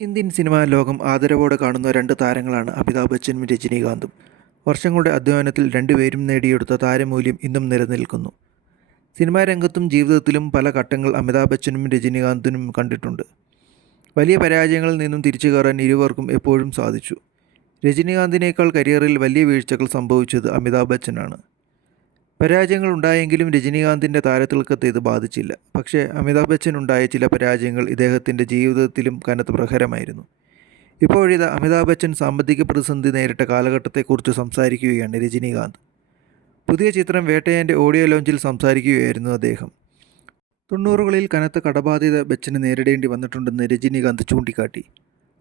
Indian cinema ലോകം ആദരവോടെ കാണുന്ന രണ്ട് താരങ്ങളാണ് അമിതാഭ് ബച്ചനും രജനീകാന്തും. വർഷങ്ങളുടെ അധ്വാനത്തിൽ രണ്ടുപേരും നേടിയെടുത്ത താരമൂല്യം ഇന്നും നിലനിൽക്കുന്നു. സിനിമാ രംഗത്തും ജീവിതത്തിലും പല ഘട്ടങ്ങൾ അമിതാഭ് ബച്ചനും രജനീകാന്തിനും കണ്ടിട്ടുണ്ട്. വലിയ പരാജയങ്ങളിൽ നിന്നും തിരിച്ചു കയറാൻ ഇരുവർക്കും എപ്പോഴും സാധിച്ചു. രജനീകാന്തിനേക്കാൾ കരിയറിൽ വലിയ വീഴ്ചകൾ സംഭവിച്ചത് അമിതാഭ് ബച്ചനാണ്. പരാജയങ്ങൾ ഉണ്ടായെങ്കിലും രജനീകാന്തിന്റെ താരത്തിളക്കത്തെ ഇത് ബാധിച്ചില്ല. പക്ഷേ അമിതാഭ് ബച്ചൻ ഉണ്ടായ ചില പരാജയങ്ങൾ ഇദ്ദേഹത്തിന്റെ ജീവിതത്തിലും കനത്ത പ്രഹരമായിരുന്നു. ഇപ്പോഴിത് അമിതാഭ് ബച്ചൻ സാമ്പത്തിക പ്രതിസന്ധി നേരിട്ട കാലഘട്ടത്തെക്കുറിച്ച് സംസാരിക്കുകയാണ് രജനീകാന്ത്. പുതിയ ചിത്രം വേട്ടയന്റെ ഓഡിയോ ലോഞ്ചിൽ സംസാരിക്കുകയായിരുന്നു അദ്ദേഹം. തൊണ്ണൂറുകളിൽ കനത്ത കടബാധ്യത ബച്ചന് നേരിടേണ്ടി വന്നിട്ടുണ്ടെന്ന് രജനീകാന്ത് ചൂണ്ടിക്കാട്ടി.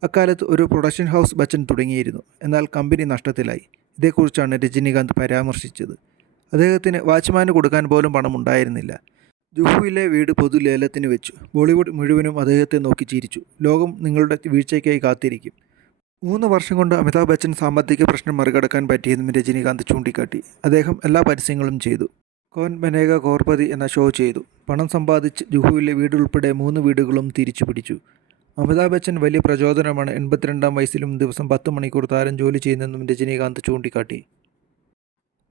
അക്കാലത്ത് ഒരു പ്രൊഡക്ഷൻ ഹൗസ് ബച്ചൻ തുടങ്ങിയിരുന്നു. എന്നാൽ കമ്പനി നഷ്ടത്തിലായി. ഇതേക്കുറിച്ചാണ് രജനീകാന്ത് പരാമർശിച്ചത്. അദ്ദേഹത്തിന് വാച്ച്മാന് കൊടുക്കാൻ പോലും പണം ഉണ്ടായിരുന്നില്ല ജുഹുവിലെ വീട് പൊതു ലേലത്തിന് വെച്ചു. ബോളിവുഡ് മുഴുവനും അദ്ദേഹത്തെ നോക്കി ചിരിച്ചു. ലോകം നിങ്ങളുടെ വീഴ്ചയ്ക്കായി കാത്തിരിക്കും. മൂന്ന് വർഷം കൊണ്ട് അമിതാഭ് ബച്ചൻ സാമ്പത്തിക പ്രശ്നം മറികടക്കാൻ പറ്റിയെന്നും രജനീകാന്ത് ചൂണ്ടിക്കാട്ടി. അദ്ദേഹം എല്ലാ പരസ്യങ്ങളും ചെയ്തു. കോൻ ബനേക കോർപതി എന്ന ഷോ ചെയ്തു. പണം സമ്പാദിച്ച് ജുഹുവിലെ വീടുൾപ്പെടെ മൂന്ന് വീടുകളും തിരിച്ചു പിടിച്ചു. അമിതാഭ് ബച്ചൻ വലിയ പ്രചോദനമാണ് എൺപത്തിരണ്ടാം വയസ്സിലും ദിവസം പത്ത് മണിക്കൂർ താരം ജോലി ചെയ്യുന്നതെന്നും രജനീകാന്ത് ചൂണ്ടിക്കാട്ടി.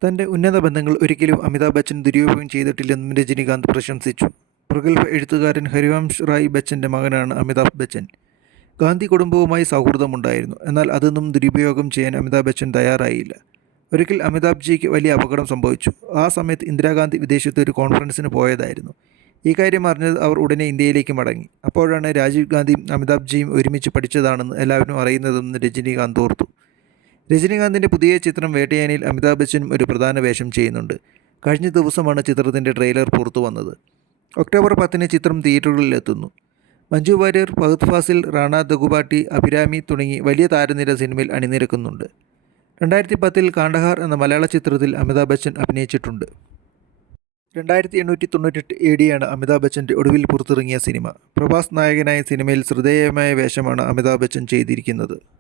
തന്റെ ഉന്നത ബന്ധങ്ങൾ ഒരിക്കലും അമിതാഭ് ബച്ചൻ ദുരുപയോഗം ചെയ്തിട്ടില്ലെന്നും രജനീകാന്ത് പ്രശംസിച്ചു. പ്രഗത്ഭ എഴുത്തുകാരൻ ഹരിവംശ് റായ് ബച്ചന്റെ മകനാണ് അമിതാഭ് ബച്ചൻ. ഗാന്ധി കുടുംബവുമായി സൗഹൃദമുണ്ടായിരുന്നു. എന്നാൽ അതൊന്നും ദുരുപയോഗം ചെയ്യാൻ അമിതാഭ് ബച്ചൻ തയ്യാറായില്ല. ഒരിക്കൽ അമിതാഭ് ജിക്ക് വലിയ അപകടം സംഭവിച്ചു. ആ സമയത്ത് ഇന്ദിരാഗാന്ധി വിദേശത്ത് ഒരു കോൺഫറൻസിന് പോയതായിരുന്നു. ഈ കാര്യം അറിഞ്ഞത് അവർ ഉടനെ ഇന്ത്യയിലേക്ക് മടങ്ങി. അപ്പോഴാണ് രാജീവ് ഗാന്ധിയും അമിതാഭ് ജിയും ഒരുമിച്ച് പഠിച്ചതാണെന്ന് എല്ലാവരും അറിയുന്നതെന്ന് രജനീകാന്ത് ഓർത്തു. രജനീകാന്തിന്റെ പുതിയ ചിത്രം വേട്ടയാനിൽ അമിതാഭ് ബച്ചനും ഒരു പ്രധാന വേഷം ചെയ്യുന്നുണ്ട്. കഴിഞ്ഞ ദിവസമാണ് ചിത്രത്തിന്റെ ട്രെയിലർ പുറത്തു വന്നത്. ഒക്ടോബർ പത്തിന് ചിത്രം തിയേറ്ററുകളിൽ എത്തുന്നു. മഞ്ജു വാര്യർ ഫഹദ് ഫാസിൽ റാണ ദഗുബാട്ടി അഭിരാമി തുടങ്ങി വലിയ താരനിര സിനിമയിൽ അണിനിരക്കുന്നുണ്ട്. രണ്ടായിരത്തി പത്തിൽ കാണ്ഡഹാർ എന്ന മലയാള ചിത്രത്തിൽ അമിതാഭ് ബച്ചൻ അഭിനയിച്ചിട്ടുണ്ട്. രണ്ടായിരത്തി എണ്ണൂറ്റി തൊണ്ണൂറ്റെട്ട് എ ഡിയാണ് അമിതാഭ് ബച്ചന്റെ ഒടുവിൽ പുറത്തിറങ്ങിയ സിനിമ. പ്രഭാസ് നായകനായ സിനിമയിൽ ശ്രദ്ധേയമായ വേഷമാണ് അമിതാഭ് ബച്ചൻ ചെയ്തിരിക്കുന്നത്.